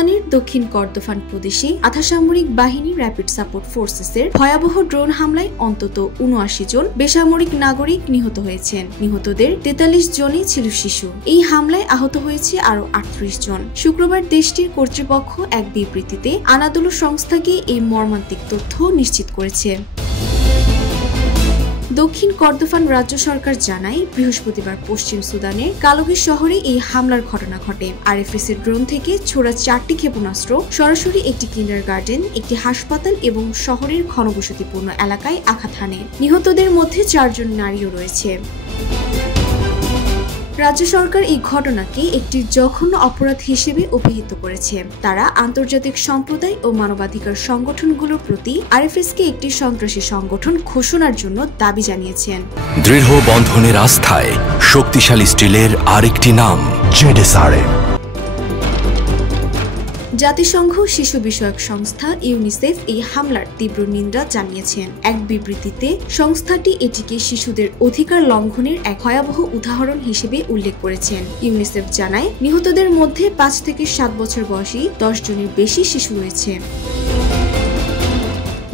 সুদানের দক্ষিণ কর্দোফান প্রদেশে আধাসামরিক বাহিনী র্যাপিড সাপোর্ট ফোর্সেসের ভয়াবহ ড্রোন হামলায় অন্তত ৭৯ জন বেসামরিক নাগরিক নিহত হয়েছেন। নিহতদের ৪৩ জনই ছিল শিশু। এই হামলায় আহত হয়েছে আরও ৩৮ জন। শুক্রবার দেশটির কর্তৃপক্ষ এক বিবৃতিতে আনাদোলু সংস্থাকে এই মর্মান্তিক তথ্য নিশ্চিত করেছে। দক্ষিণ কর্দোফান রাজ্য সরকার জানায়, বৃহস্পতিবার পশ্চিম সুদানের কালোগির শহরে এই হামলার ঘটনা ঘটে। আরএফএস এর ড্রোন থেকে ছোড়া ৪টি ক্ষেপণাস্ত্র সরাসরি একটি কিন্ডারগার্টেন, একটি হাসপাতাল এবং শহরের ঘনবসতিপূর্ণ এলাকায় আঘাত হানে। নিহতদের মধ্যে ৪ জন নারীও রয়েছে। রাজ্য সরকার এই ঘটনাকে একটি জঘন্য অপরাধ হিসেবে অভিহিত করেছে। তারা আন্তর্জাতিক সম্প্রদায় ও মানবাধিকার সংগঠনগুলোর প্রতি আরএফএসকে একটি সন্ত্রাসী সংগঠন ঘোষণার জন্য দাবি জানিয়েছেন। দৃঢ় বন্ধনের আস্থায় শক্তিশালী স্টিলের আরেকটি নাম জেডএসআরএম। জাতিসংঘ শিশু বিষয়ক সংস্থা ইউনিসেফ এই হামলার তীব্র নিন্দা জানিয়েছেন। এক বিবৃতিতে সংস্থাটি এটিকে শিশুদের অধিকার লঙ্ঘনের এক ভয়াবহ উদাহরণ হিসেবে উল্লেখ করেছেন। ইউনিসেফ জানায়, নিহতদের মধ্যে ৫ থেকে ৭ বছর বয়সী ১০ জনের বেশি শিশু রয়েছে।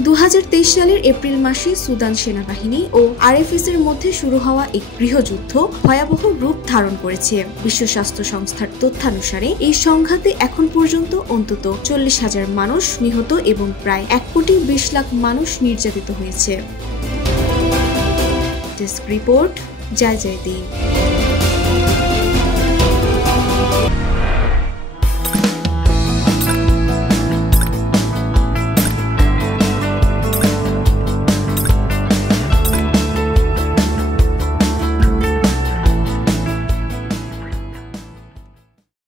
২০২৩ সালের এপ্রিল মাসে সুদান সেনাবাহিনী ও আরএফএস এর মধ্যে শুরু হওয়া এক গৃহযুদ্ধ ভয়াবহ রূপ ধারণ করেছে। বিশ্ব স্বাস্থ্য সংস্থার তথ্যানুসারে এই সংঘাতে এখন পর্যন্ত অন্তত ৪০,০০০ মানুষ নিহত এবং প্রায় ১,২০,০০,০০০ মানুষ নির্যাতিত হয়েছে। ডেস্ক রিপোর্ট, জয় জয় দিন।